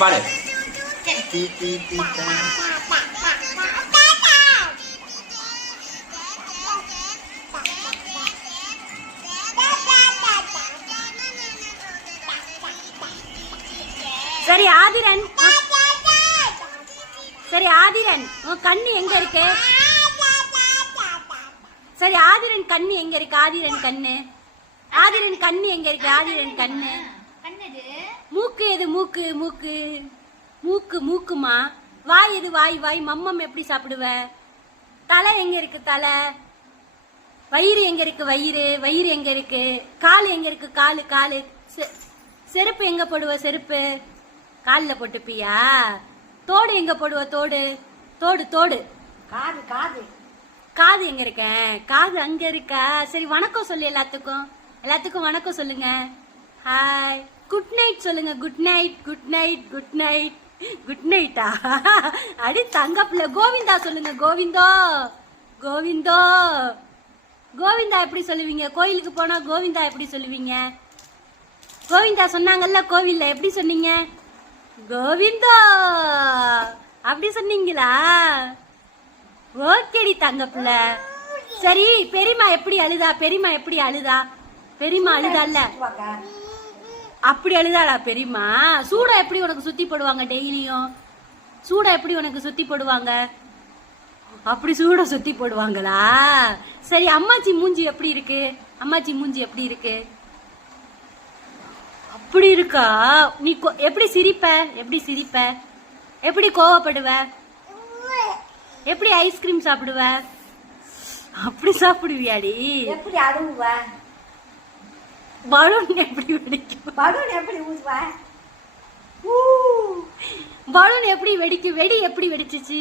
பாரு. சரி ஆதிரன், சரி ஆதிரன் உன் கண்ணு எங்க இருக்கு? சரி ஆதிரன் கண்ணு எங்க இருக்கு? ஆதிரன் கண்ணு, ஆதிரன் கண்ணு எங்க இருக்கு? ஆதிரன் கண்ணு மூக்கு எது? மூக்கு மூக்கு மூக்கு மூக்குமா? வாய் எது? வாய் வாய் மம்மம் எப்படி சாப்பிடுவ? தலை எங்க இருக்கு? தலை. வயிறு எங்க இருக்கு? வயிறு வயிறு எங்க இருக்கு? கால் எங்க இருக்கு? காலு காலு. செருப்பு எங்க போடுவ? செருப்பு காலில் போட்டுப்பியா? தோடு எங்க போடுவ? தோடு தோடு தோடு. காது காது காது எங்க இருக்க? காது அங்க இருக்கா? சரி வணக்கம் சொல்லு எல்லாத்துக்கும். எல்லாத்துக்கும் வணக்கம் சொல்லுங்க. ஹாய், குட் நைட் சொல்லுங்க. Good night good night good night good நைட்டா? அடி தங்க பிள்ளை. கோவிந்தா சொல்லுங்க. கோவிந்தோ கோவிந்தோ. கோவிந்தா எப்படி சொல்லுவீங்க? கோயிலுக்கு போனா கோவிந்தா எப்படி சொல்லுவீங்க? கோவிந்தா சொன்னாங்கல்ல கோவில்ல, எப்படி சொன்னீங்க? கோவிந்தா அப்படி சொன்னீங்களா? ஓகேடி தங்க பிள்ளை. சரி பெரியம்மா எப்படி அழுதா? பெரியம்மா எப்படி அழுதா? பெரியம்மா அழுதால? அப்படி அழுதாடா பெரியம்மா? சூடா எப்படி உனக்கு சுத்தி போடுவாங்க? டெய்லியும் சூடா எப்படி உனக்கு சுத்தி போடுவாங்க? அப்படி சூட சுத்தி போடுவாங்களா? சரி அம்மாச்சி மூஞ்சி எப்படி இருக்கு? அம்மாச்சி மூஞ்சி எப்படி இருக்கு? அப்படி இருக்கா? நீ எப்படி சிரிப்ப? எப்படி சிரிப்ப? எப்படி கோவப்படுவ? எப்படி ஐஸ்கிரீம் சாப்பிடுவ? அப்படி சாப்பிடுவியாடி? எப்படி அழுவ? பலூன் எப்படி வெடிக்கும்? பலூன் எப்படி ஊதுவ? பலூன் எப்படி வெடிக்கும்? வெடி எப்படி வெடிச்சிச்சு?